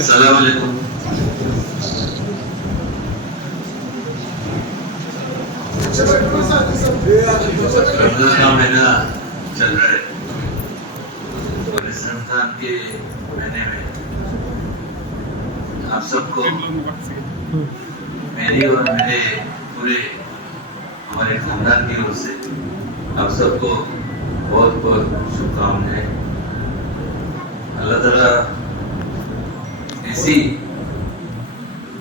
आप सबको मेरी और मेरे पूरे हमारे खानदान की ओर से आप सबको बहुत बहुत शुभकामनाएँ। अल्लाह ताला ऐसी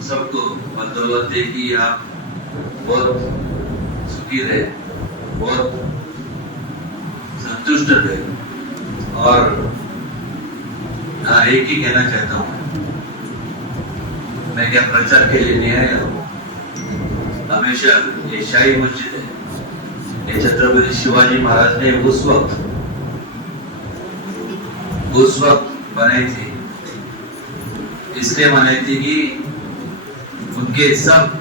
सबको बदौलत दे कि आप बहुत सुखी रहे, बहुत संतुष्ट रहे। और हाँ एक ही कहना चाहता हूँ, मैं क्या प्रचार के लिए नहीं आया हूँ? हमेशा ये शाही मस्जिद है। ये छत्रपति शिवाजी महाराज ने उस वक्त उस वक्त बनाई थी। इसलिए बनाई थी कि उनके सब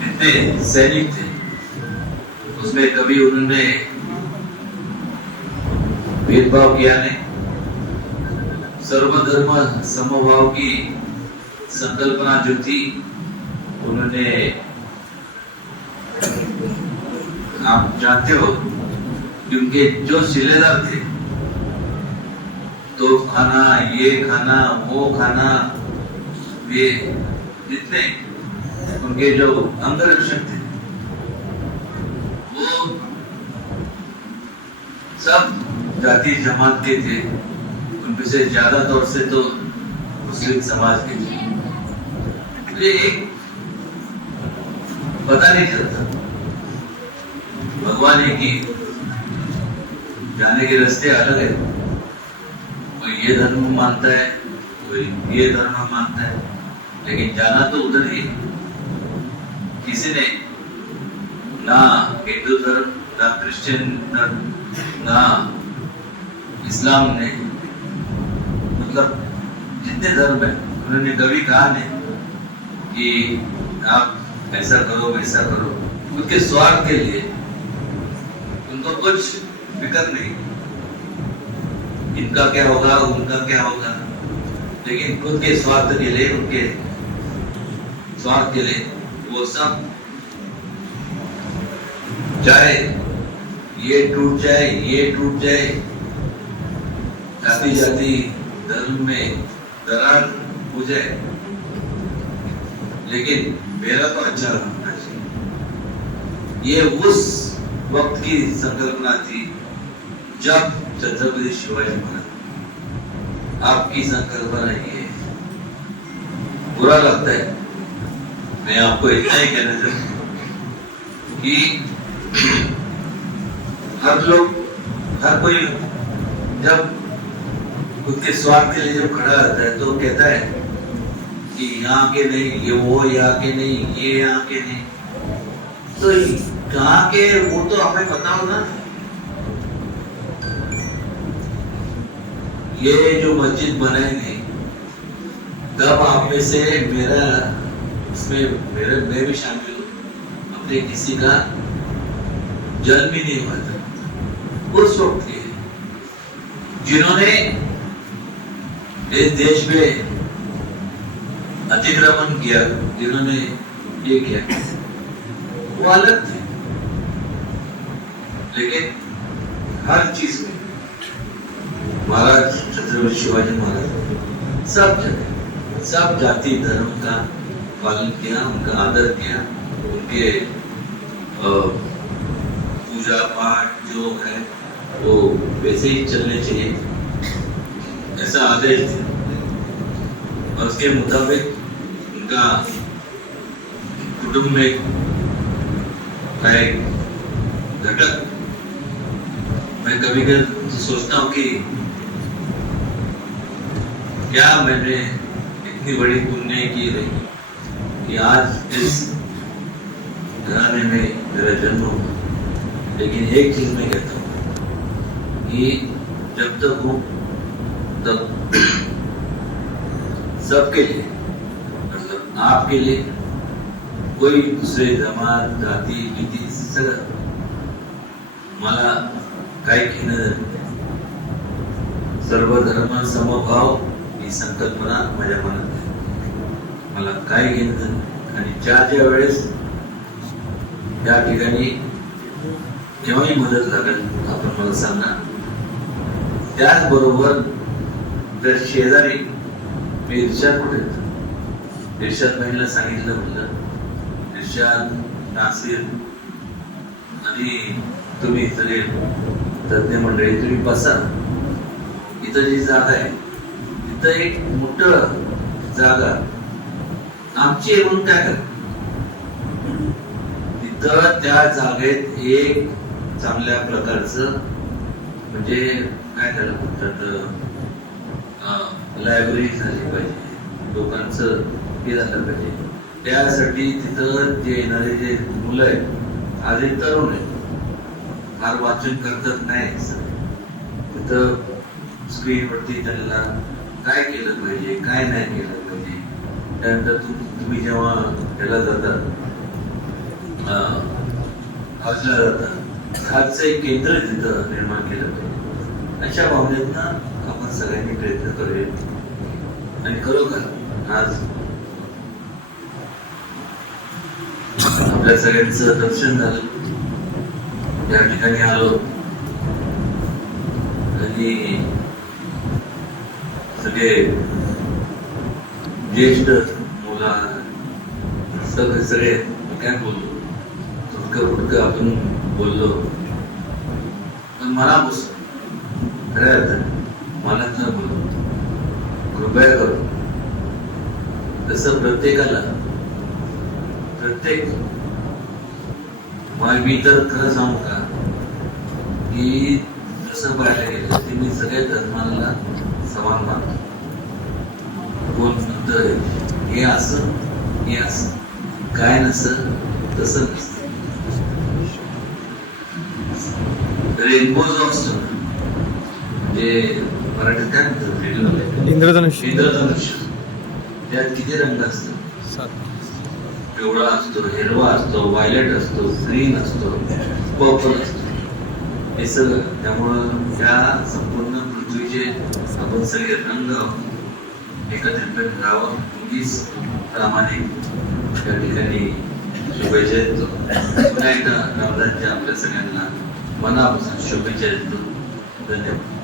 जितने सैनिक थे। उसमें कभी उन्होंने भेदभाव किया नहीं। सर्वधर्म समभाव की संकल्पना जो थी, उन्होंने आप जानते हो कि उनके जो शिलेदार थे तो खाना, ये खाना, वो खाना, ये जितने उनके जो अंगरक्षक थे, वो सब जाति जमात के थे। उनमें से ज़्यादा तौर से तो मुस्लिम समाज के थे। ये एक पता नहीं चलता। भगवान ही। जाने के रास्ते अलग है। कोई ये धर्म मानता है, कोई ये धर्म मानता है। लेकिन जाना तो उधर ही किसी ने ना हिंदू धर्म, ना क्रिश्चियन धर्म, ना इस्लाम ने मतलब जितने धर्म है, उन्होंने कभी कहा नहीं कि आप ऐसा करो, वैसा करो। उनके स्वार्थ के लिए उनको कुछ फ़िक्र नहीं। इनका क्या होगा, उनका क्या होगा? लेकिन खुद के स्वार्थ के लिए, उनके स्वार्थ के लिए वो सब चाहे ये टूट जाए, ये टूट जाए, जाति जाति, धर्म में दरार हो जाए। लेकिन मेरा तो अच्छा रहना चाहिए ये उस वक्त की संकल्पना थी। जब छत्रपति शिवाजी महाराज, आपकी संकल्पना ये बुरा लगता है। मैं आपको इतना ही कहना चाहता हूँ कि हर लोग, हर कोई जब खुद के स्वार्थ के लिए जब खड़ा रहता है तो कहता है कि यहाँ के नहीं, ये वो, यहाँ के नहीं, ये यहाँ के नहीं। तो कहाँ के, वो तो हमें हो ना ये जो मस्जिद बनाएँगे तब आप में से मेरा, इसमें मेरे, मैं भी शामिल हूँ। अपने किसी का जन्म ही नहीं हुआ था। उस वक्त के जिन्होंने इस देश में अतिक्रमण किया, जिन्होंने ये किया। वो अलग थे। लेकिन हर चीज़ में। महाराज, छत्रपति शिवाजी महाराज, सब जगह, सब जाति, धर्म का पालन किया, उनका आदर किया, उनके पूजा पाठ जो है, वो वैसे ही चलने चाहिए ऐसा आदेश और उसके मुताबिक उनका कुटुंब में एक घटक मैं कभी कभी सोचता हूँ कि क्या मैंने इतनी बड़ी पुण्य की रही कि आज इस घराने में मेरा जन्म हुआ। लेकिन एक चीज़ मैं कहता हूँ कि जब तक हूँ, तब सबके लिए मतलब आपके लिए, कोई दुसरे जमात, जाती भीती सगळं मला काय घेणं सर्व धर्म समभाव ही संकल्पना माझ्या मनात मला काय घेणं? आणि ज्या ज्या वेळेस त्या ठिकाणी केव्हाही मदत लागेल आपण मला सांगा. त्याचबरोबर जर शेजारी मी इर्षाद कुठे आहेत? इर्षाद सांगितलं म्हटलं इर्षाद नासिर आणि तुम्ही सगळे तज्ञ मंडळी तुम्ही बसा. इथं जी जागा आहे तिथं एक मोठ जागा. आमची येऊन काय कर तिथं त्या जागेत एक चांगल्या प्रकारचं म्हणजे काय त्याला म्हणतात लायब्ररी झाली पाहिजे. लोकांचं हे झालं पाहिजे. त्यासाठी तिथं जे येणारे जे मुलं आहेत आज तरुण आहेत. फार वाचन करतात नाही तिथं स्क्रीनवरती त्यांना काय केलं पाहिजे काय नाही केलं पाहिजे त्यानंतर तुम्ही जेव्हा त्याला जाता अं, जातात जाता एक केंद्र तिथं निर्माण केलं पाहिजे. अशा भावनेतना आपण सगळ्यांनी प्रयत्न करूया. आणि खरोखर आज आपल्या सगळ्यांचं दर्शन झालं. या ठिकाणी आलो आणि सगळे ज्येष्ठ मुला सगळे सगळे काय बोललो तुटकं फुटकं आपण बोललो पण मला बसलो खऱ्या अर्थाने मला न बोललो कृपया करू तसं प्रत्येकाला प्रत्येक मी तर खरं सांगू का? की जसं पाहायला गेलं की मी सगळ्या धर्माला समान मानतो कोण म्हणतं हे असं हे असं. काय नसतं तसं नसतं. रेनबो जो असतो म्हणजे मराठीत काय म्हणतात? इंद्रधनुष्य. इंद्रधनुष्य. त्यात किती रंग असतात? सात. पिवळा असतो हिरवा असतो व्हायलेट असतो ग्रीन असतो पर्पल असतो. हे सगळं. त्यामुळं या संपूर्ण पृथ्वीचे आपण सगळे रंग एकत्रित राहावं. हीच प्रामाणिक त्या ठिकाणी शुभेच्छा देतो. पुन्हा एकदा नवरात्रच्या आपल्या सगळ्यांना मनापासून शुभेच्छा देतो. धन्यवाद.